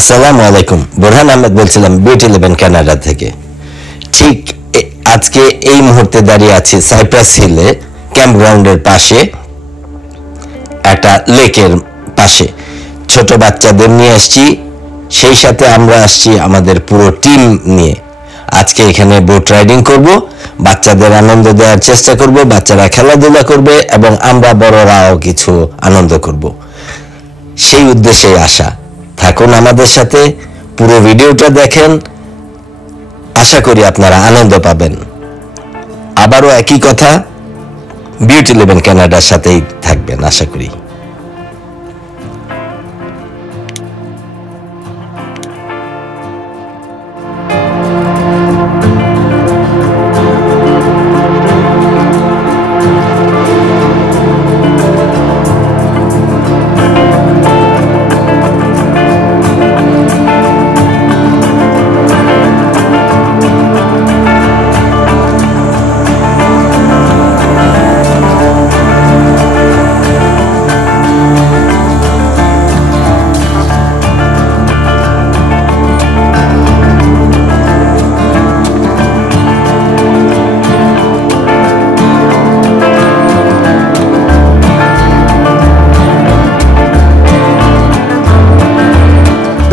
আসসালামু আলাইকুম। বুরহান আহমেদ বলছিলাম বিউটি ইলেভেন কানাডা থেকে। ঠিক আজকে এই মুহূর্তে দাঁড়িয়ে আছি সাইপ্রাস হিলে ক্যাম্প গ্রাউন্ডের পাশে, একটা লেকের পাশে। ছোট বাচ্চাদের নিয়ে আসছি, সেই সাথে আমরা আসছি আমাদের পুরো টিম নিয়ে। আজকে এখানে বোট রাইডিং করব, বাচ্চাদের আনন্দ দেওয়ার চেষ্টা করব, বাচ্চারা খেলাধুলা করবে এবং আমরা বড়রাও কিছু আনন্দ করব। সেই উদ্দেশ্যেই আসা। থাকুন আমাদের সাথে, পুরো ভিডিওটা দেখেন, আশা করি আপনারা আনন্দ পাবেন। আবারও একই কথা, বিউটি ইলেভেন কানাডার সাথেই থাকবেন আশা করি।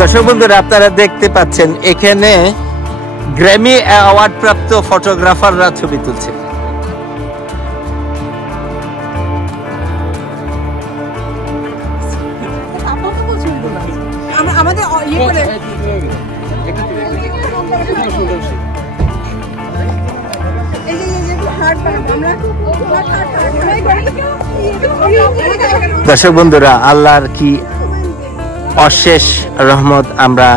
দর্শক বন্ধুরা, আপনারা দেখতে পাচ্ছেন এখানে গ্র্যামি অ্যাওয়ার্ড প্রাপ্ত ফটোগ্রাফাররা ছবি তুলছে। দর্শক বন্ধুরা, আল্লাহর কি অশেষ রহমত, আমরা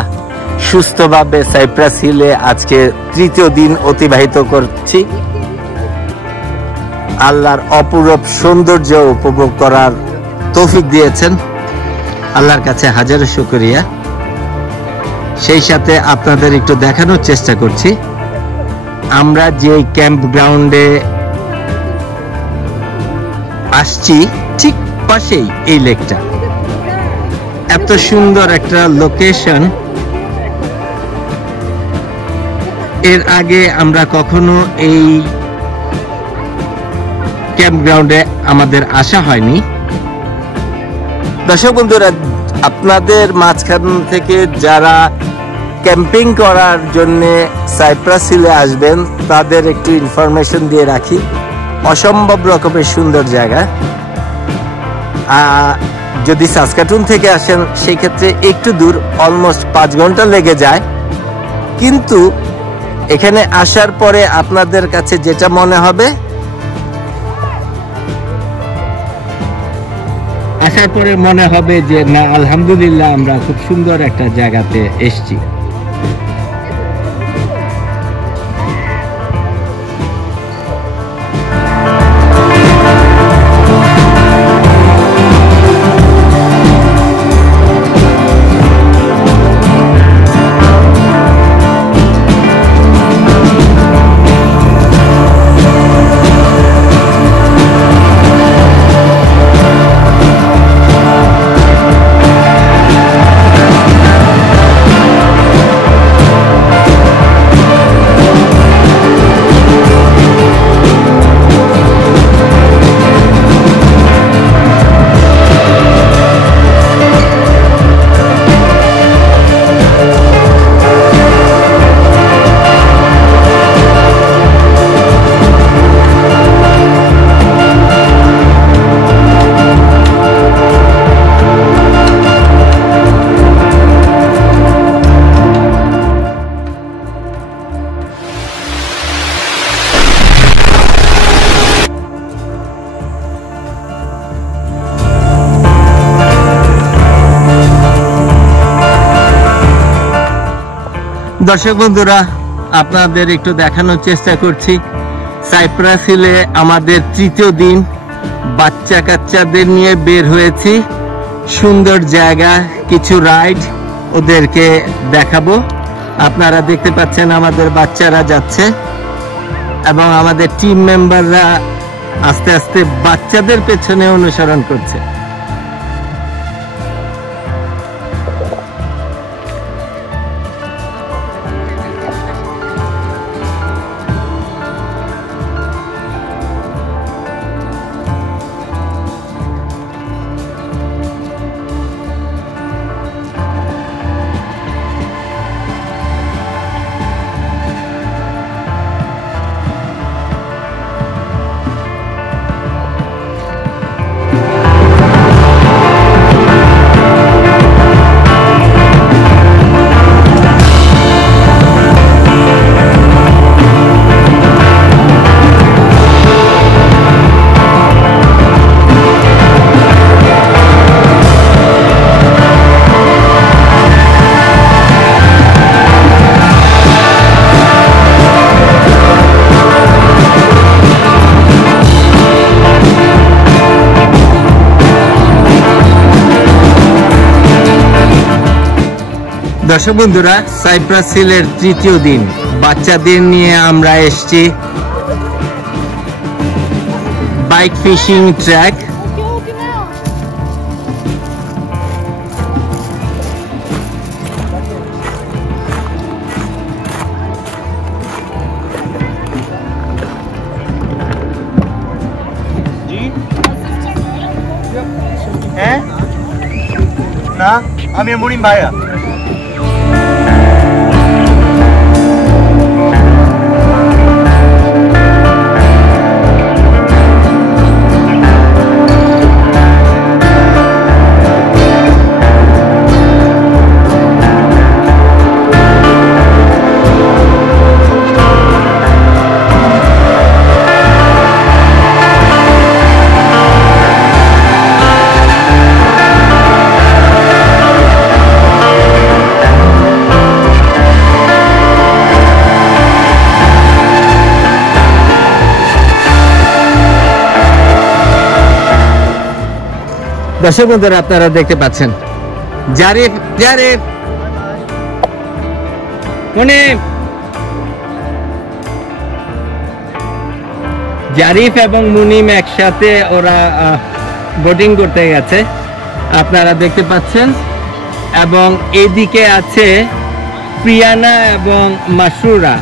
সুস্থভাবে সাইপ্রাস হিলে আজকে তৃতীয় দিন অতিবাহিত করছি। আল্লাহর অপূরূপ সৌন্দর্য উপভোগ করার তৌফিক দিয়েছেন, আল্লাহর কাছে হাজারো শুকরিয়া। সেই সাথে আপনাদের একটু দেখানোর চেষ্টা করছি আমরা যে ক্যাম্প গ্রাউন্ডে আসছি, ঠিক পাশেই এই লেকটা। এত সুন্দর একটা লোকেশন, এর আগে আমরা কখনো এই ক্যাম্প গ্রাউন্ডে আমাদের আসা হয়নি। দর্শক বন্ধুরা, আপনাদের মাঝখান থেকে যারা ক্যাম্পিং করার জন্য সাইপ্রাস হিলে আসবেন তাদের একটু ইনফরমেশন দিয়ে রাখি। অসম্ভব রকমের সুন্দর জায়গা। যদি সাসকাটুন থেকে আসেন সেই ক্ষেত্রে একটু দূর, অলমোস্ট 5 ঘন্টা লেগে যায়। কিন্তু এখানে আসার পরে আপনাদের কাছে যেটা মনে হবে, আসার পরে মনে হবে যে না, আলহামদুলিল্লাহ আমরা খুব সুন্দর একটা জায়গাতে এসেছি। দর্শক বন্ধুরা, আপনাদের একটু দেখানোর চেষ্টা করছি সাইপ্রাস হিলে আমাদের তৃতীয় দিন। বাচ্চা কাচ্চাদের নিয়ে বের হয়েছি। সুন্দর জায়গা, কিছু রাইড ওদেরকে দেখাবো। আপনারা দেখতে পাচ্ছেন আমাদের বাচ্চারা যাচ্ছে এবং আমাদের টিম মেম্বাররা আস্তে আস্তে বাচ্চাদের পেছনে অনুসরণ করছে। দর্শক বন্ধুরা, সাইপ্রাস হিলের তৃতীয় দিন, বাচ্চাদের নিয়ে আমরা এসেছি বাইক ফিশিং ট্র্যাক। হ্যাঁ না, আমি মুনিম ভাইয়া। দর্শক বন্ধুরা, আপনারা দেখতে পাচ্ছেন জারিফ জারিফ মুনিম, জারিফ এবং মুনিম একসাথে ওরা বোটিং করতে গেছে, আপনারা দেখতে পাচ্ছেন। এবং এদিকে আছে প্রিয়ানা এবং মাসরুরা।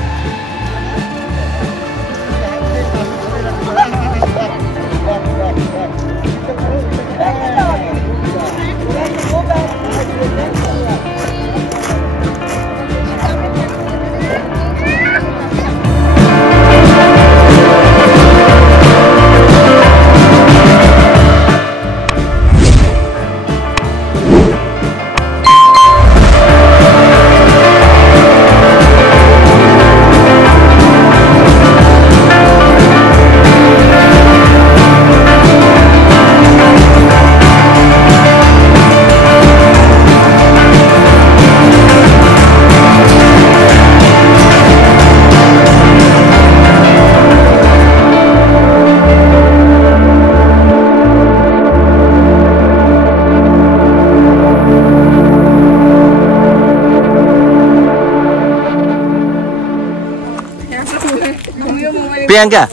প্রিয়াঙ্কা,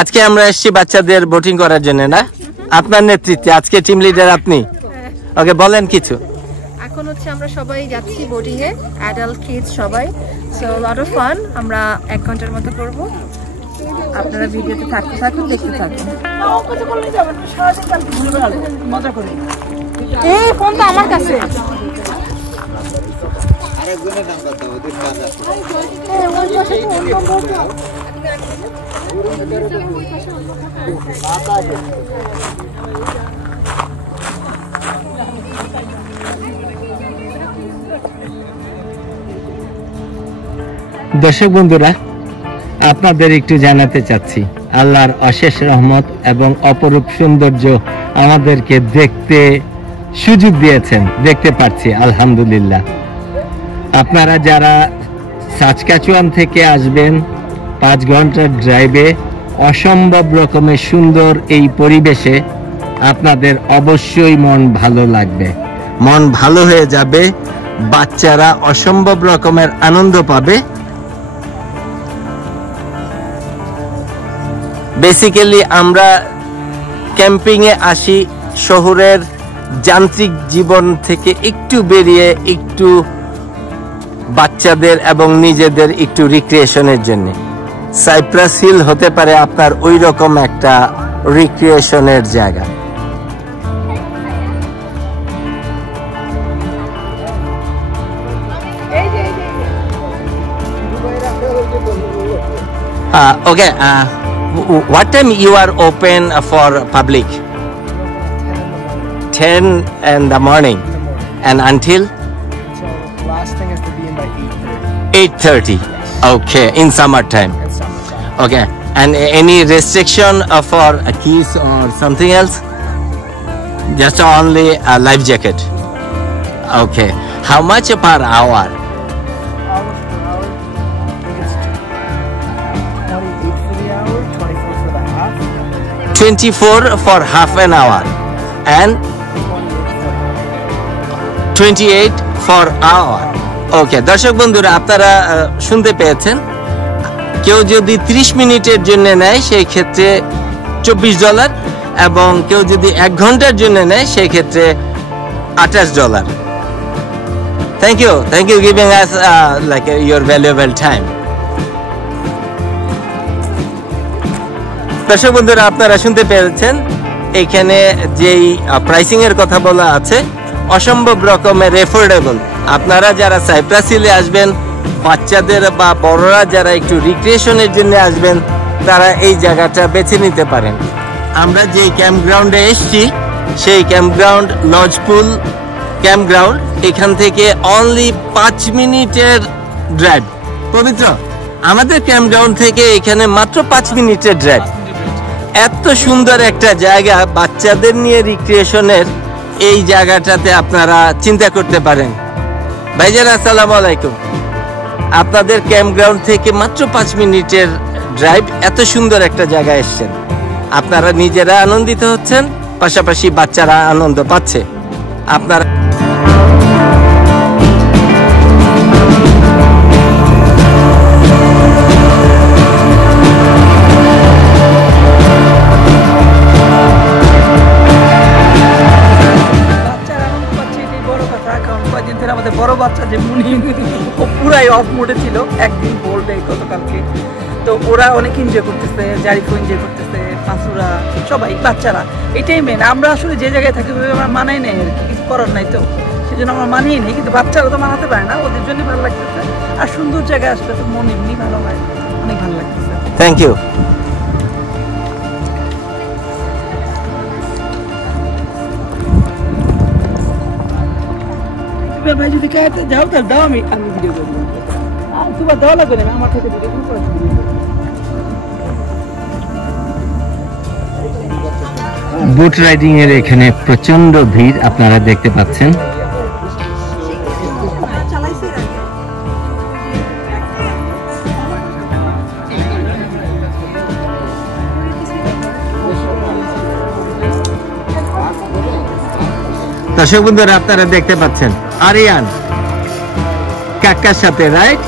আজকে আমরা এসেছি বাচ্চাদের বোটিং করার জন্য, না? আপনার নেতৃত্বে আজকে টিম লিডার আপনি। ওকে, বলেন কিছু। এখন হচ্ছে আমরা সবাই যাচ্ছি বোটিং এ, অ্যাডাল্ট কিডস সবাই। So lot of fun. আমরা 1 ঘন্টার মতো করব। আপনারা ভিডিওতে থাকতে থাকুন, দেখতে থাকুন। মজা করে। এই ফোনটা আমার কাছে। আরেকজনের নাম কথা ওদের কাজা। এই ওই পাশে দর্শক বন্ধুরা, আপনাদের একটু জানাতে চাচ্ছি, আল্লাহর অশেষ রহমত এবং অপরূপ সৌন্দর্য আমাদেরকে দেখতে সুযোগ দিয়েছেন, দেখতে পাচ্ছি আলহামদুলিল্লাহ। আপনারা যারা সাচকাচুয়ান থেকে আসবেন 5 ঘন্টার ড্রাইভে অসম্ভব রকমের সুন্দর এই পরিবেশে, আপনাদের অবশ্যই মন ভালো লাগবে, মন ভালো হয়ে যাবে, বাচ্চারা অসম্ভব রকমের আনন্দ পাবে। বেসিক্যালি আমরা ক্যাম্পিংয়ে আসি শহরের যান্ত্রিক জীবন থেকে একটু বেরিয়ে, একটু বাচ্চাদের এবং নিজেদের একটু রিক্রিয়েশনের জন্য। সাইপ্রাস হিল হতে পারে আপনার ওই রকম একটা রিক্রিয়েশনের জায়গা। Okay, what time you are open for public? 10 in the morning. And until? Last thing is to be in by 8:30. 8:30. Yes. Okay, in summertime. It's summertime. Okay, and any restriction for keys or something else? Just only a life jacket. Okay, how much per hour? Hours per hour. I think it's 28 for the hour, 24 for the half. 24 for half an hour and 28 for hour. ওকে দর্শক বন্ধুরা, আপনারা শুনতে পেয়েছেন, কেউ যদি 30 মিনিটের জন্য নেয় সেই ক্ষেত্রে $24, এবং কেউ যদি 1 ঘন্টার জন্য নেয় সেই ক্ষেত্রে $28. Thank you giving us like your valuable time. দর্শক বন্ধুরা, আপনারা শুনতে পেরেছেন এখানে যেই প্রাইসিং এর কথা বলা আছে অসম্ভব রকমের এফোর্ডেবল। আপনারা যারা সাইপ্রাস হিলে আসবেন, বাচ্চাদের বা বড়রা যারা একটু রিক্রিয়েশনের জন্য আসবেন, তারা এই জায়গাটা বেছে নিতে পারেন। আমরা যেই ক্যাম্পগ্রাউন্ডে এসছি সেই ক্যাম্পগ্রাউন্ড লজ পুল ক্যাম্পগ্রাউন্ড, এখান থেকে অনলি 5 মিনিটের ড্রাইভ। পবিত্র, আমাদের ক্যাম্পগ্রাউন্ড থেকে এখানে মাত্র 5 মিনিটের ড্রাইভ। এত সুন্দর একটা জায়গা, বাচ্চাদের নিয়ে রিক্রিয়েশনের এই জায়গাটাতে আপনারা চিন্তা করতে পারেন। ভাইজান আসসালামু আলাইকুম, আপনাদের ক্যাম্পগ্রাউন্ড থেকে মাত্র 5 মিনিটের ড্রাইভ, এত সুন্দর একটা জায়গায় এসছেন। আপনারা নিজেরা আনন্দিত হচ্ছেন, পাশাপাশি বাচ্চারা আনন্দ পাচ্ছে। আপনারা আমাদের বড় বাচ্চা যে মুনিম, ও পুরাই অফ মোডে ছিল, একদিন বলবে গতকালকে। তো ওরা অনেক এনজয় করতেছে, জারিফও এনজয় করতেছে, পাঁচুরা, সবাই বাচ্চারা। এটাই মেন। আমরা আসলে যে জায়গায় থাকি আমরা মানাই নেই আর কি, কিছু করার নাই, তো সেই জন্য আমরা মানিয়ে নেই। কিন্তু বাচ্চারা তো মানাতে পারে না, ওদের জন্যই ভালো লাগতেছে। আর সুন্দর জায়গায় আসলে তো মন এমনি ভালো হয়, অনেক ভালো লাগতেছে। Thank you. ভাই যদি খাইতে যাও তাহলে দাও, আমি ভিডিও করবো। আর তোমার দেওয়া লাগবে না, আমার থেকে ভিডিও করবো। বুট রাইডিং এর এখানে প্রচন্ড ভিড় আপনারা দেখতে পাচ্ছেন। দর্শক বন্ধুরা, আপনারা দেখতে পাচ্ছেন আরিয়ান কাকার সাথে, রাইট?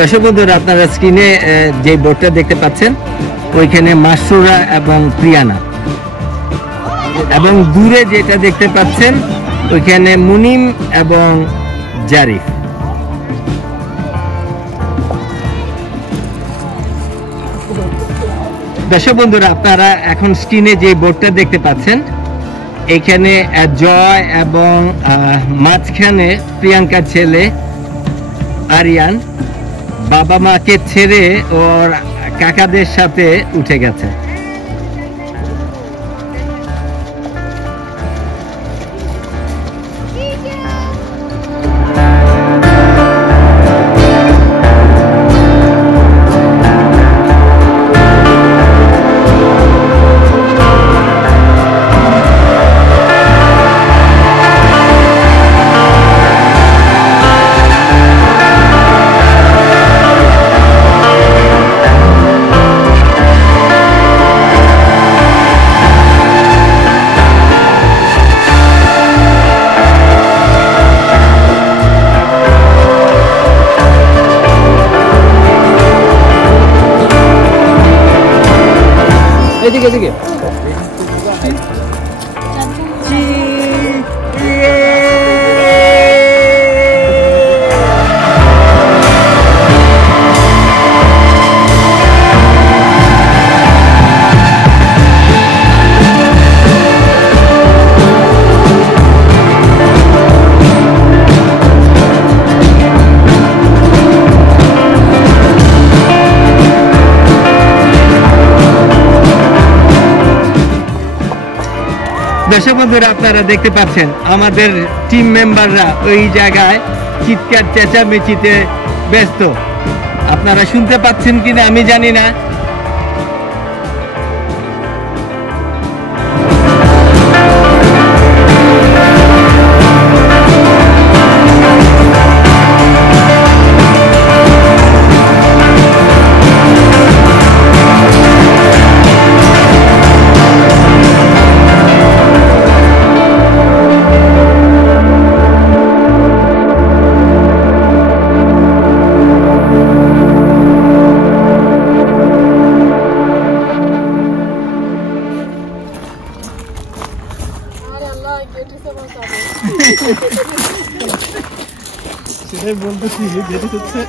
দর্শক বন্ধুরা, আপনারা স্ক্রিনে যে বোর্ডটা দেখতে পাচ্ছেন ওইখানে মাসুরা এবং প্রিয়ানা, এবং দূরে যেটা দেখতে পাচ্ছেন ওইখানে মুনিম এবং জারিফ। দর্শক বন্ধুরা, আপনারা এখন স্ক্রিনে যে বোর্ডটা দেখতে পাচ্ছেন এখানে জয় এবং মাঝখানে প্রিয়াঙ্কার ছেলে আরিয়ান বাবা মাকে ছেড়ে ওর কাকাদের সাথে উঠে গেছে। এদিকে দর্শক বন্ধুরা আপনারা দেখতে পাচ্ছেন আমাদের টিম মেম্বাররা ওই জায়গায় চিৎকার চেঁচামেচিতে ব্যস্ত। আপনারা শুনতে পাচ্ছেন কিনা আমি জানি না। সেটাই বলতেছি যেটা হচ্ছে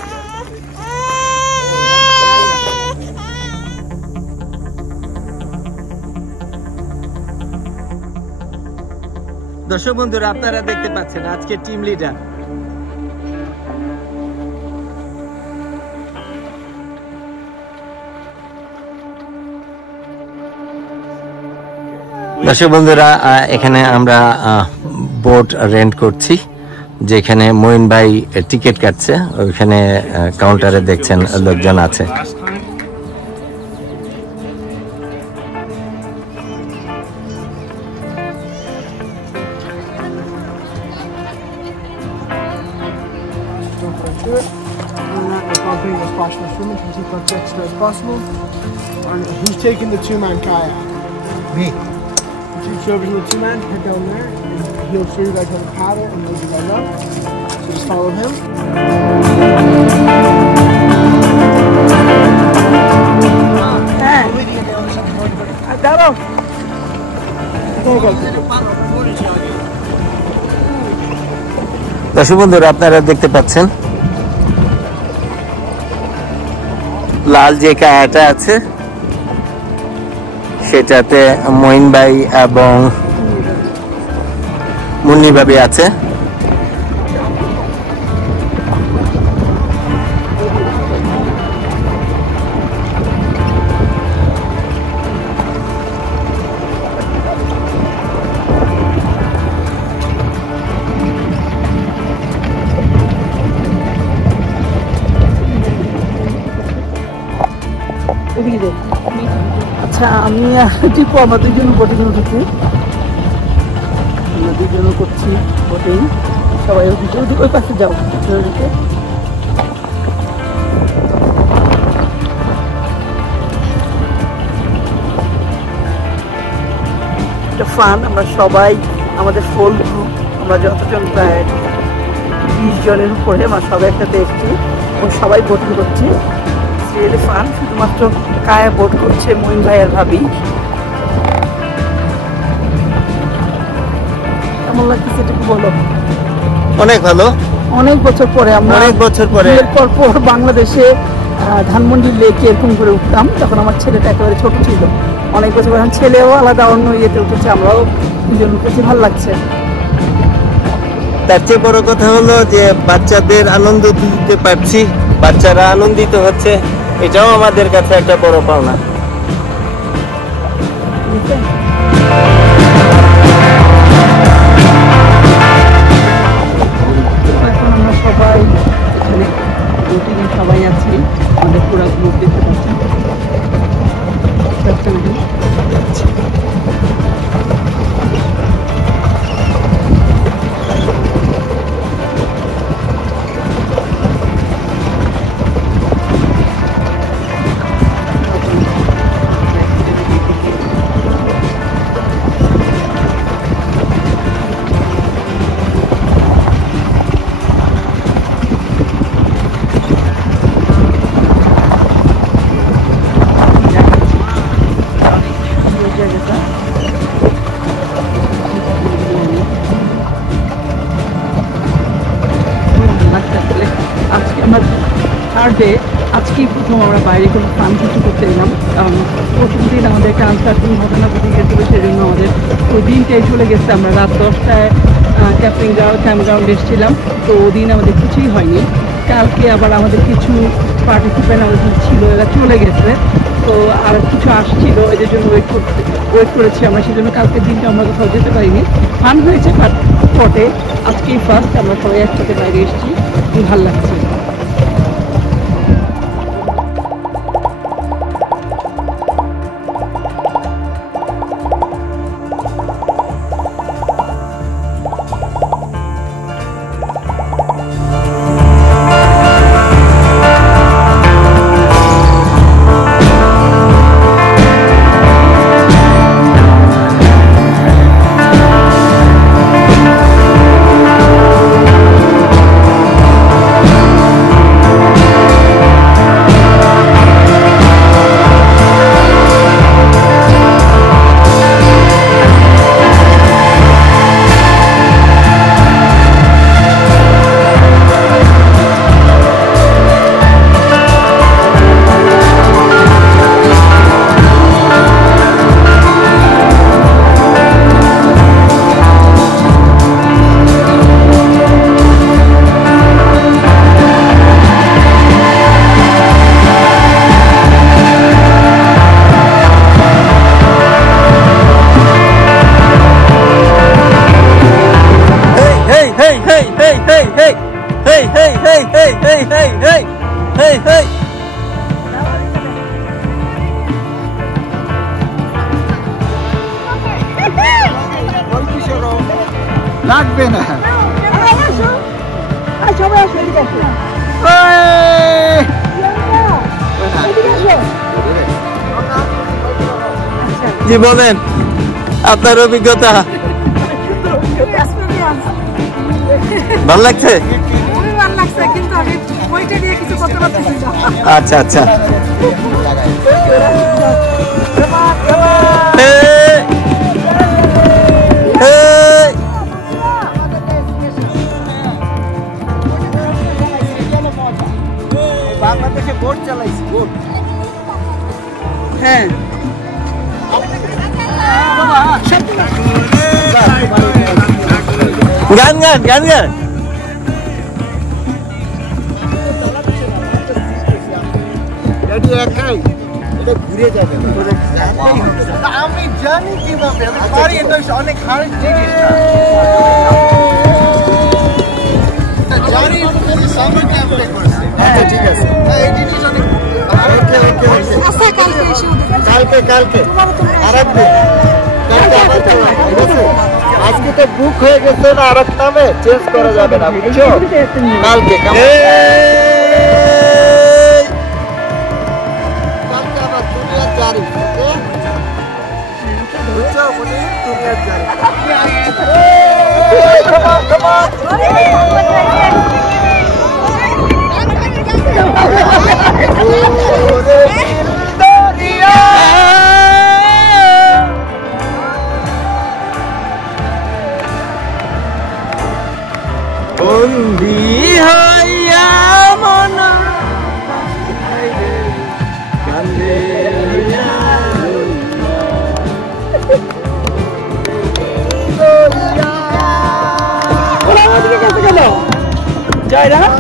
দর্শক বন্ধুরা আপনারা দেখতে পাচ্ছেন আজকে টিম লিডার। দর্শক বন্ধুরা এখানে আমরা বোট রেন্ট করছি, যেখানে মঈন ভাই টিকিট কাটছে, ওইখানে কাউন্টারে দেখছেন লোকজন আছে। Keep as extra as possible. And who's taking the two-man kayak? Me. You two over the two-man, head down there, and he'll show you guys how to paddle and move you guys up. So just follow him. দর্শক বন্ধুরা আপনারা দেখতে পাচ্ছেন লাল যে কায়াটা আছে সেটাতে মঈন ভাই এবং মুন্নি ভাবি আছে। আচ্ছা আমি টিপু আমার দুজন বোটিং উঠেছি, আমরা দুজনও করছি বোটিং। সবাই ওদিকে ওদিকে ওই পাশে যাও, ওদিকে একটা ফান। আমরা সবাই আমাদের ফুল গ্রুপ, আমরা যতজন প্রায় 20 জনের উপরে আমরা সবাই একসাথে এসেছি এবং সবাই বোটিং করছি। Really fun. শুধুমাত্র কায়া বোট করছে মঈন ভাই আর ভাবি। কেমন লাগতেছে এটুকু বলো? অনেক ভালো। অনেক বছর পরে আমরা পর বাংলাদেশে ধানমন্ডি লেকে এরকম করে উঠতাম, তখন আমার ছেলেটা একেবারে ছোট ছিল। অনেক বছর এখন ছেলেও আলাদা অন্য ইয়েতে উঠেছে, আমরাও দুজন উঠেছি, ভালো লাগছে। তার চেয়ে বড় কথা হলো যে বাচ্চাদের আনন্দ দিতে পারছি, বাচ্চারা আনন্দিত হচ্ছে, এটাও আমাদের কাছে একটা বড় পাওনা। এখন আমরা সবাই এখানে বোটিংয়ে সবাই আছি, আমাদের পুরো গ্রুপ দেখতে পাচ্ছি। আজকেই প্রথম আমরা বাইরে কোনো ফান কিছু করতে এলাম, কারণ প্রথম দিন আমাদের একটা আনসার্টিন ঘটনা ঘটে গেছিলো, সেই জন্য আমাদের ওই দিনটাই চলে গেছে। আমরা রাত 10টায় ক্যাম্পগ্রাউন্ডে এসেছিলাম, তো ওই দিন আমাদের কিছুই হয়নি। কালকে আবার আমাদের কিছু পার্টিসিপেন্ট আমাদের ছিল, এরা চলে গেছে। তো আর কিছু আসছিল এদের জন্য ওয়েট করেছি আমরা, সেই জন্য কালকের দিনটা আমরা কোথাও যেতে পারিনি। ফান হয়েছে বাট পটে আজকেই ফার্স্ট আমরা সবাই একসাথে বাইরে এসেছি, ভালো লাগছে। লাগবে না জি বলেন আপনার অভিজ্ঞতা ভালো লাগছে? আচ্ছা আচ্ছা বাংলাদেশে বোট চালাইছি, বোট। হ্যাঁ গান গান গান গান একাই এটা ঘুরে যাবে না। আমি জানি কিভাবে, আমি পারি, এটা অনেক হার্ড জিনিস। জানি সামনে ক্যাম্পে করছে। আচ্ছা ঠিক আছে, এই জিনিস অনেক কালকে আরেকদিন আজকে তো বুক হয়ে গেছে না, আরেক নামে চেঞ্জ করা যাবে না, বুঝছো? কালকে আবার দুনিয়ার জারি, বুঝছো? দুনিয়ার জারি। বন্দি হইয়া মন কান্দে জয় রাম।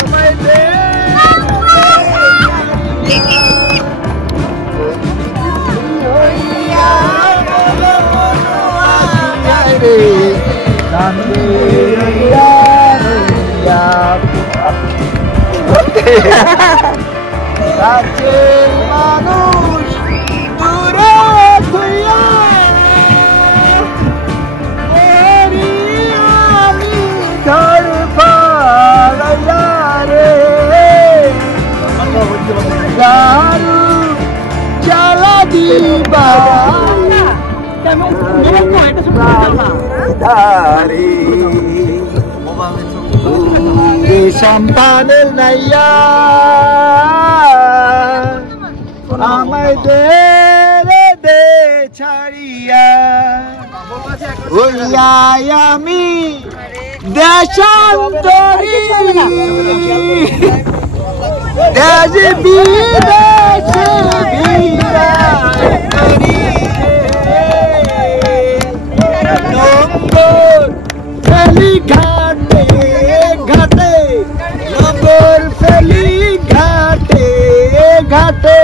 মানুষ দূরে থইয়া আমি ঘর পাড়াইয়া রে দারু চালা দিবা ধারে সম্পানের নাইয়া আমায় দে ছাড়িয়া হইয়াই আমি দেশান্তরী দেশ বিদেশে নম্বর ফেলি ঘাটে ঘাটে নম্বর ফেলি ঘাটে ঘাটে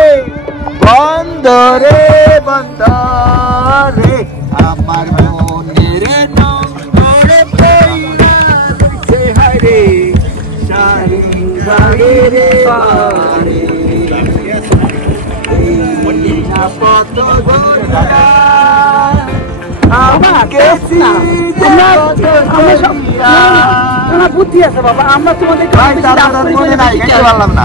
বন্ধ বন্দরে বন্দরে আমার মনের নরে পয়রা সে হারে সারি বাগেরে বারে এই না পত গোরা আমাকে আমরা বুদ্ধি আছে বাবা, আমরা তোমাদের মনে নাই পারলাম না।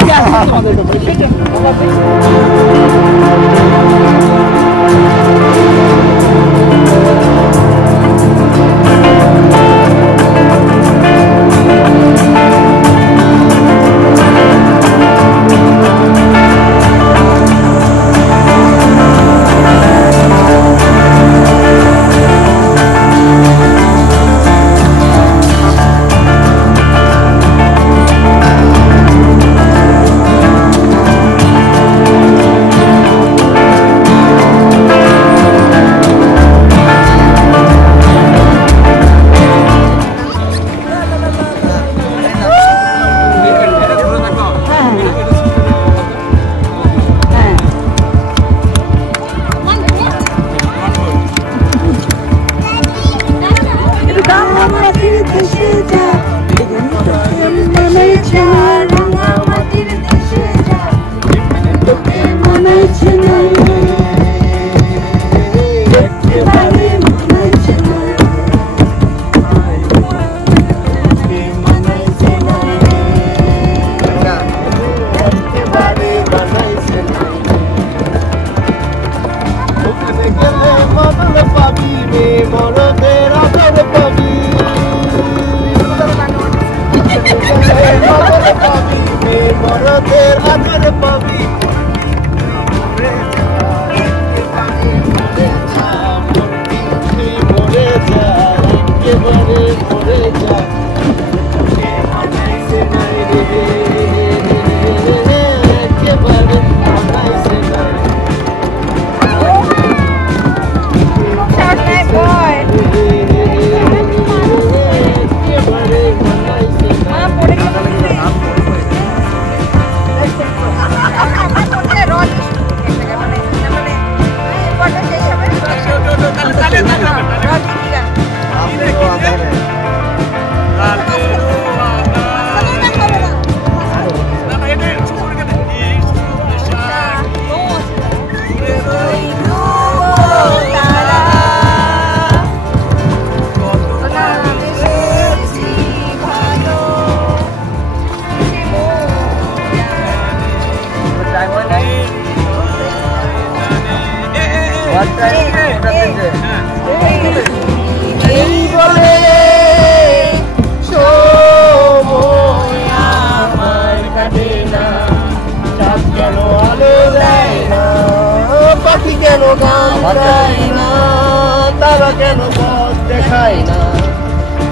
তারা কেন পথ দেখায় না,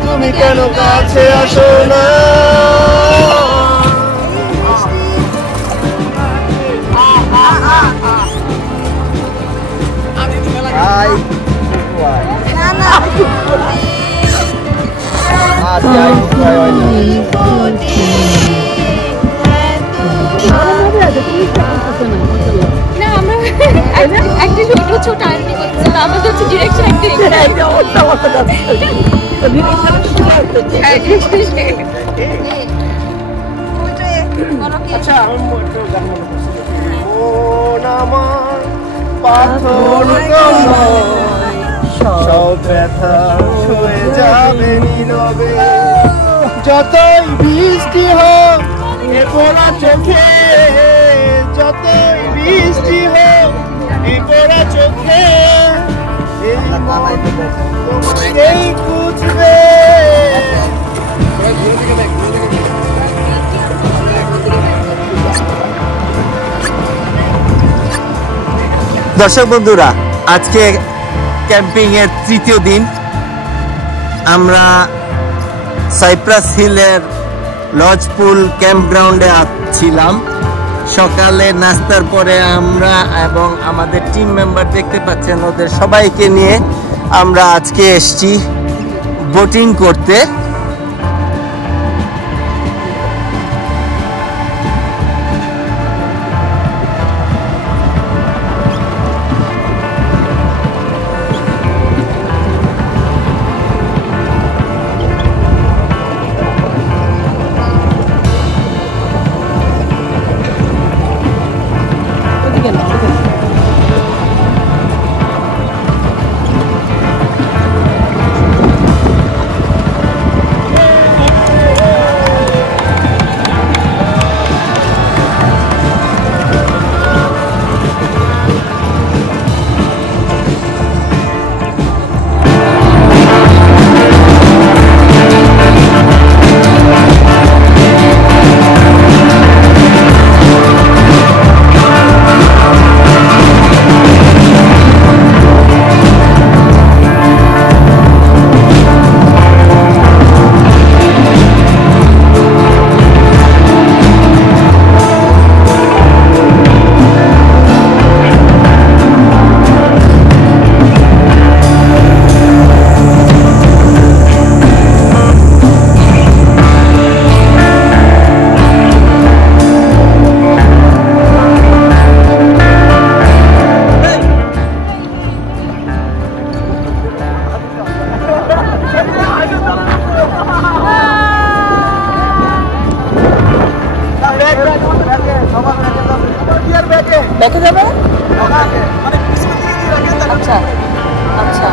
তুমি কেন কাছে আসো না? আচ্ছা পাথর সব ব্যথা হয়ে যাবে নীরবে, যতই বৃষ্টি হোক এ পোড়া চোখে, যতই বৃষ্টি হোক এ পোড়া চোখে, এই খুঁজবে। দর্শক বন্ধুরা, আজকে ক্যাম্পিং এর তৃতীয় দিন। আমরা সাইপ্রাস হিলের লজপুল ক্যাম্প গ্রাউন্ডে ছিলাম। সকালে নাস্তার পরে আমরা এবং আমাদের টিম মেম্বার দেখতে পাচ্ছেন, ওদের সবাইকে নিয়ে আমরা আজকে এসেছি বোটিং করতে। ব্যাকে যাবে? আচ্ছা আচ্ছা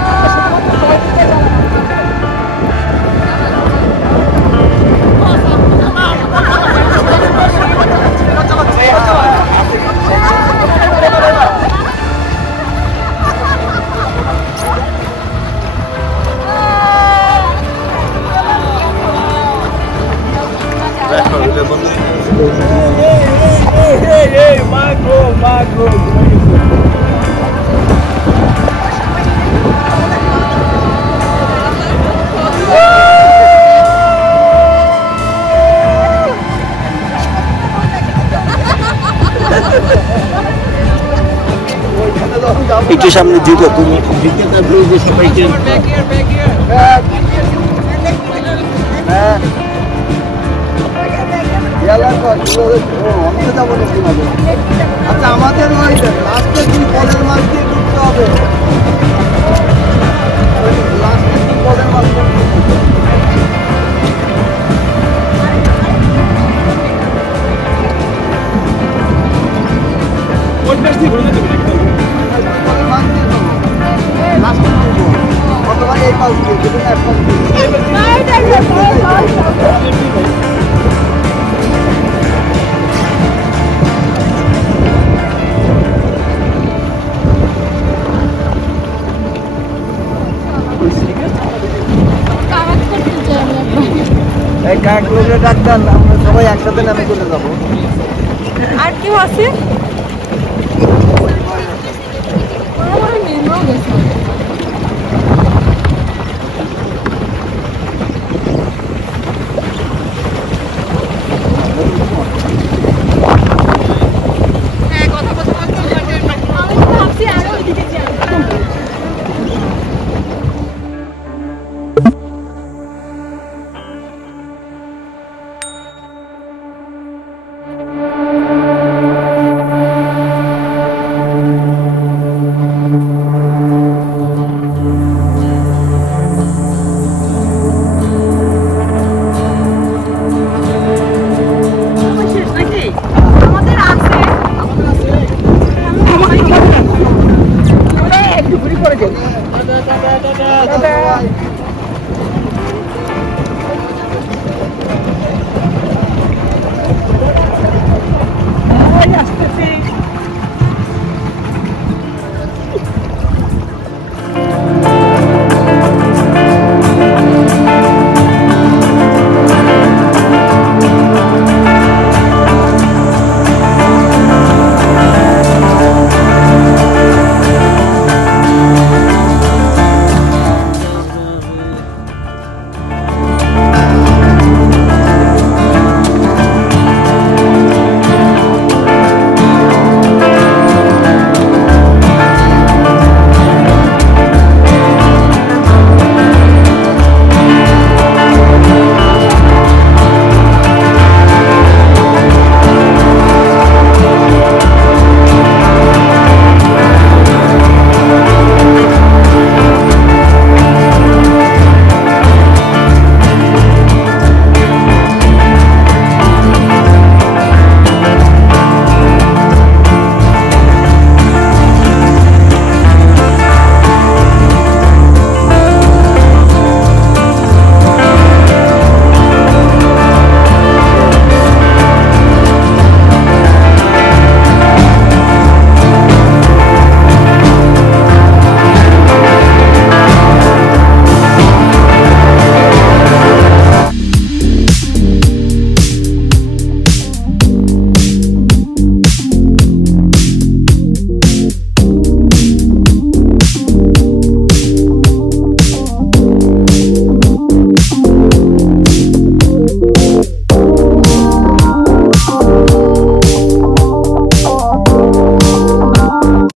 একটু সামনে দিকে তুমি ভিতরে ব্লুজে সবাইকে আচ্ছা আমাদের ওই লাস্টের দিন পরের মাস দিয়ে ঢুকতে হবে লাস্টের দিন পরের মাস অথবা এই পাশ দিয়ে যদি এক পাশ কাকলোকে ডাক্তার আমরা সবাই একসাথে নামে চলে যাবো আর কেউ আছে?